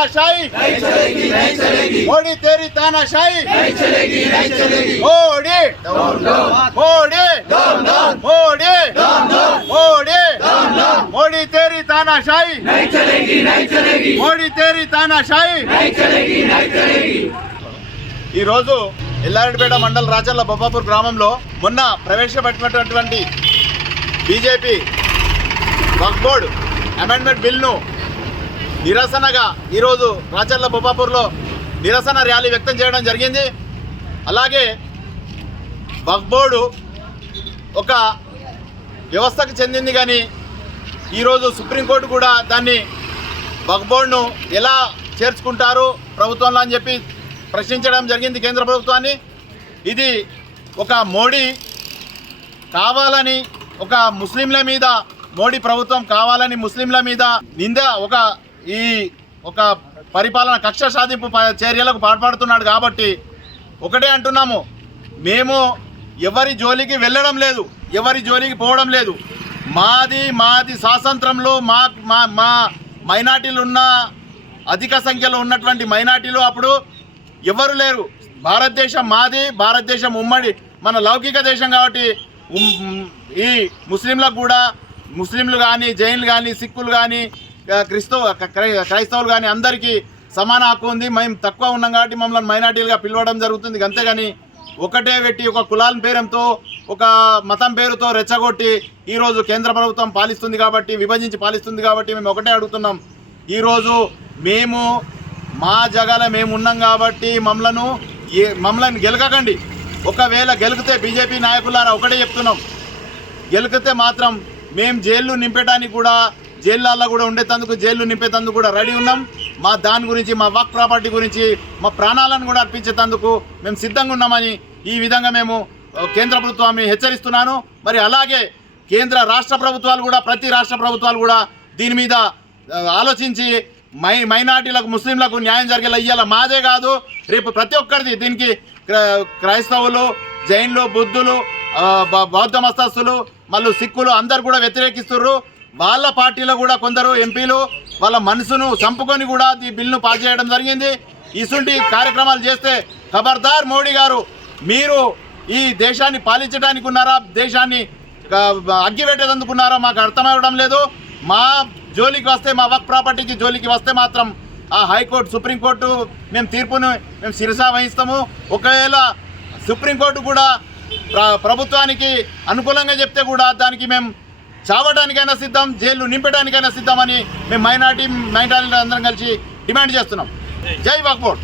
तानाशाही नहीं चलेगी, नहीं चलेगी। मोदी तेरी तानाशाही नहीं चलेगी, नहीं चलेगी। मोदी मोदी मोदी मोदी मोदी तेरी तानाशाही नहीं चलेगी, नहीं चलेगी। मोदी तेरी तानाशाही नहीं चलेगी, नहीं चलेगी। ఈ రోజు ఎల్లారెడ్డిపేట మండల రాచర్ల బొబ్బాపూర్ గ్రామంలో మొన్న ప్రవేశపెట్టినటువంటి బీజేపీ వక్ఫ్ బోర్డు అమెండ్మెంట్ బిల్ను నిరసనగా ఈరోజు రాచర్ల బొబ్బాపూర్లో నిరసన ర్యాలీ వ్యక్తం చేయడం జరిగింది. అలాగే వక్ఫ్ బోర్డు ఒక వ్యవస్థకు చెందింది, కానీ ఈరోజు సుప్రీంకోర్టు కూడా దాన్ని వక్ఫ్ బోర్డును ఎలా చేర్చుకుంటారు ప్రభుత్వంలో అని చెప్పి ప్రశ్నించడం జరిగింది కేంద్ర ప్రభుత్వాన్ని. ఇది ఒక మోడీ కావాలని ఒక ముస్లింల మీద మోడీ ప్రభుత్వం కావాలని ముస్లింల మీద నింద ఒక పరిపాలన కక్ష సాధింపు చర్యలకు పాల్పడుతున్నాడు. కాబట్టి ఒకటే అంటున్నాము, మేము ఎవరి జోలికి వెళ్ళడం లేదు, ఎవరి జోలికి పోవడం లేదు. మాది స్వాతంత్రంలో మా మైనార్టీలు ఉన్న అధిక సంఖ్యలో ఉన్నటువంటి మైనార్టీలు అప్పుడు ఎవరు లేరు. భారతదేశం మాది, భారతదేశం ఉమ్మడి మన లౌకిక దేశం. కాబట్టి ఈ ముస్లింలకు కూడా, ముస్లింలు కానీ, జైన్లు కానీ, సిక్కులు కానీ, క్రైస్తవులు కానీ అందరికీ సమాన హక్కు ఉంది. మేము తక్కువ ఉన్నాం కాబట్టి మమ్మల్ని మైనార్టీలుగా పిలవడం జరుగుతుంది. అంతేగాని ఒకటే పెట్టి ఒక కులాల పేరుతో, ఒక మతం పేరుతో రెచ్చగొట్టి ఈరోజు కేంద్ర ప్రభుత్వం పాలిస్తుంది కాబట్టి, విభజించి పాలిస్తుంది కాబట్టి మేము ఒకటే అడుగుతున్నాం. ఈరోజు మేము మా జగాల మేము ఉన్నాం కాబట్టి మమ్మల్ని గెలకకండి. ఒకవేళ గెలికితే బీజేపీ నాయకులారా ఒకటే చెప్తున్నాం, గెలికితే మాత్రం మేము జైళ్ళు నింపేటానికి కూడా, జైళ్ళల్లో కూడా ఉండేటందుకు, జైళ్ళు నింపేటందుకు కూడా రెడీ ఉన్నాం. దాని గురించి, మా వక్ఫ్ ప్రాపర్టీ గురించి, మా ప్రాణాలను కూడా అర్పించేటందుకు మేము సిద్ధంగా ఉన్నామని ఈ విధంగా మేము కేంద్ర ప్రభుత్వాన్ని హెచ్చరిస్తున్నాను. మరి అలాగే రాష్ట్ర ప్రభుత్వాలు కూడా, ప్రతి రాష్ట్ర ప్రభుత్వాలు కూడా దీని మీద ఆలోచించి మైనార్టీలకు, ముస్లింలకు న్యాయం జరిగేలా ఇయ్యాల. మాదే కాదు, రేపు ప్రతి ఒక్కరిది దీనికి క్రైస్తవులు, జైన్లు, బుద్ధులు, బౌద్ధ మతస్థులు, మళ్ళీ సిక్కులు అందరు కూడా వ్యతిరేకిస్తున్నారు. వాళ్ళ పార్టీలో కూడా కొందరు ఎంపీలు వాళ్ళ మనసును చంపుకొని కూడా ఈ బిల్లును పాస్ చేయడం జరిగింది. ఇటువంటి కార్యక్రమాలు చేస్తే ఖబర్దార్ మోడీ గారు, మీరు ఈ దేశాన్ని పాలించడానికి ఉన్నారా, దేశాన్ని అగ్గిపెట్టేందుకున్నారా మాకు అర్థమవడం లేదు. మా జోలికి వస్తే, మా వక్ఫ్ ప్రాపర్టీకి జోలికి వస్తే మాత్రం ఆ హైకోర్టు, సుప్రీంకోర్టు మేము తీర్పును మేము శిరసా వహిస్తాము. ఒకవేళ సుప్రీంకోర్టు కూడా ప్రభుత్వానికి అనుకూలంగా చెప్తే కూడా దానికి మేము చావడానికైనా సిద్ధం, జైలు నింపడానికైనా సిద్ధమని మేము మైనార్టీ అందరం కలిసి డిమాండ్ చేస్తున్నాం. జై వక్ఫ్ బోర్డ్.